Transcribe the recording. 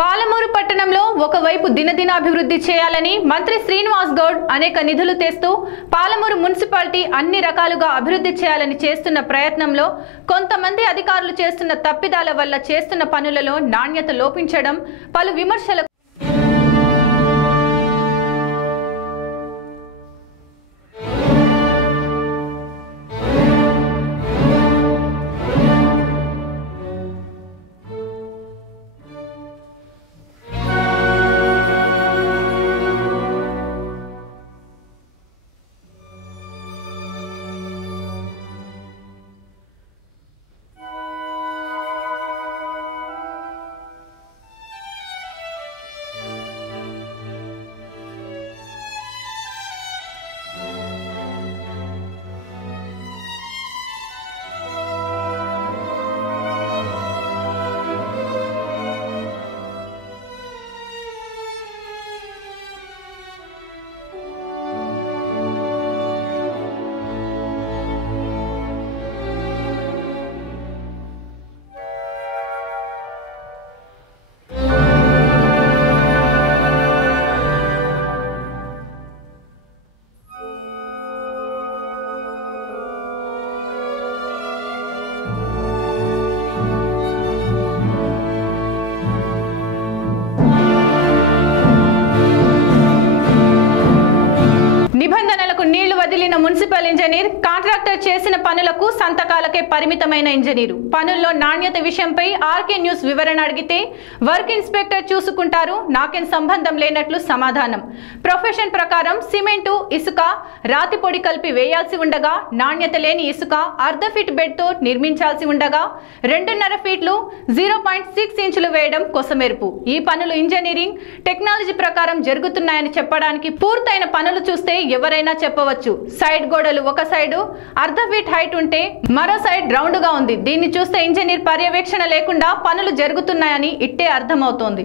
పాలమూరు పట్టణంలో ఒకవైపు దినదినాభివృద్ధి చేయాలని మంత్రి శ్రీనివాస్ గౌడ్ అనేక నిధులు తెస్తూ పాలమూరు మున్సిపాలిటీ అన్ని రకాలుగా అభివృద్ధి చేయాలని చేస్తున్న ప్రయత్నంలో కొంతమంది అధికారులు చేస్తున్న తప్పిదాల వల్ల చేస్తున్న పనులలో నాణ్యత లోపించడం పలు విమర్శలకు నిబంధనలకు నీళ్లు వదిలిన మున్సిపల్ ఇంజనీర్ కాంట్రాక్టర్ చేసిన పనులకు సంతకాలకే పరిమితమైన ఇంజనీరు పనుల్లో నాణ్యత విషయంపై ఆర్కే న్యూస్ వివరణ అడిగితే వర్క్ ఇన్స్పెక్టర్ చూసుకుంటారు నాకేం సంబంధం లేనట్లు సమాధానం ప్రొఫెషన్ ప్రకారం సిమెంటు ఇసుక రాతి పొడి కలిపి వేయాల్సి ఉండగా నాణ్యత లేని ఇసుక అర్ధ ఫీట్ బెడ్ తో నిర్మించాల్సి ఉండగా 2.5 ఫీట్లు 0.6 ఇంచులు వేయడం కొసమెరుపు ఈ పనులు ఇంజనీరింగ్ టెక్నాలజీ ప్రకారం జరుగుతున్నాయని చెప్పడానికి పూర్తయిన పనులు చూస్తే ఎవరైనా చెప్పవచ్చు సైడ్ గోడలు ఒక సైడు అర్ధ ఫీట్ హైట్ ఉంటే మరో సైడ్ రౌండ్ గా ఉంది దీన్ని చూస్తే ఇంజనీర్ పర్యవేక్షణ లేకుండా పనులు జరుగుతున్నాయని ఇట్టే అర్థమవుతోంది